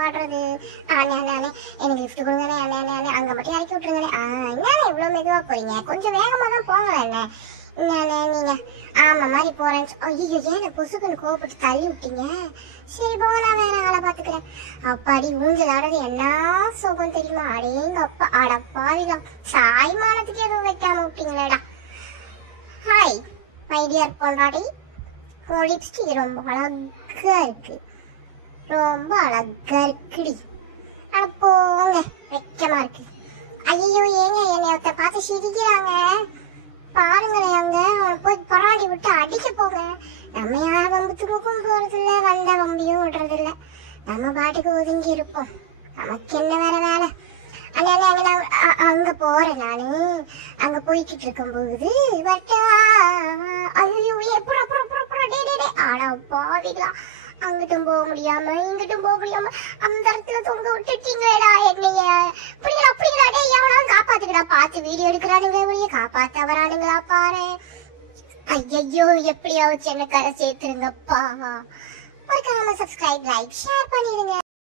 பாடுறது? அண்ணே அண்ணே அண்ணே எனக்கு லிஃப்ட் கொடுங்கண்ணே, அண்ணே அண்ணே அண்ணே அங்க மட்டும் இறக்கி விட்டுருங்கண்ணே. என்ன இவ்வளவு மெதுவா போறீங்க, கொஞ்சம் வேகமா தான் போங்களேன் அண்ணே. நீங்க ஆமா மாதிரி போறேன்னு ஐயோ ஏன் பொசுக்குன்னு கோவப்பட்டு தள்ளி விட்டீங்க? சரி போங்க, நான் வேற ஆளை பாத்துக்கிறேன். அப்பாடி ஊஞ்சல் ஆடுறது என்ன சுகம் தெரியுமா? அடேங்க அப்பா, அடப்பாவிலா சாய்மானத்துக்கு எதுவும் வைக்காம விட்டீங்களேடா. ஹாய் மை டியர் பொண்டாட்டி, லிப்ஸ்டிக் ரொம்ப அழகா இருக்கு, ரொம்ப அழகா இருக்குடி. அட போங்க, வெக்கமா இருக்கு. ஐயோ ஏங்க என்னை ஒருத்த பார்த்து சிரிக்கிறாங்க பாருங்களேன், அங்க போய் பராடி விட்டு அடிக்க போங்க. நம்ம யார் வம்புத்துக்கும் போறது இல்ல, வந்த வம்பியும் விடுறது இல்ல, நம்ம பாட்டுக்கு ஒதுங்கி இருப்போம். நமக்கு என்ன வேற வேலை? அங்க போறேன் நானு. அங்க போய்கிட்டு இருக்கும் போது ஐயோ எப்படா ஆனா பாவிகளா, அங்கிட்டும் போக முடியாம இங்கிட்டும் போக முடியாம அந்த இடத்துல தொங்க விட்டுட்டீங்களேடா என்னைய. அப்படிங்களா அப்படிங்களா, டே எவனாலும் காப்பாத்துக்கடா, பார்த்து வீடியோ எடுக்கிறானுங்க, வெளியே காப்பாத்த வரானுங்களா பாரு. ஐயோ எப்படியாவது என்ன கரை சேர்த்துருங்கப்பா. மறக்காம சப்ஸ்கிரைப், லைக், ஷேர் பண்ணிடுங்க.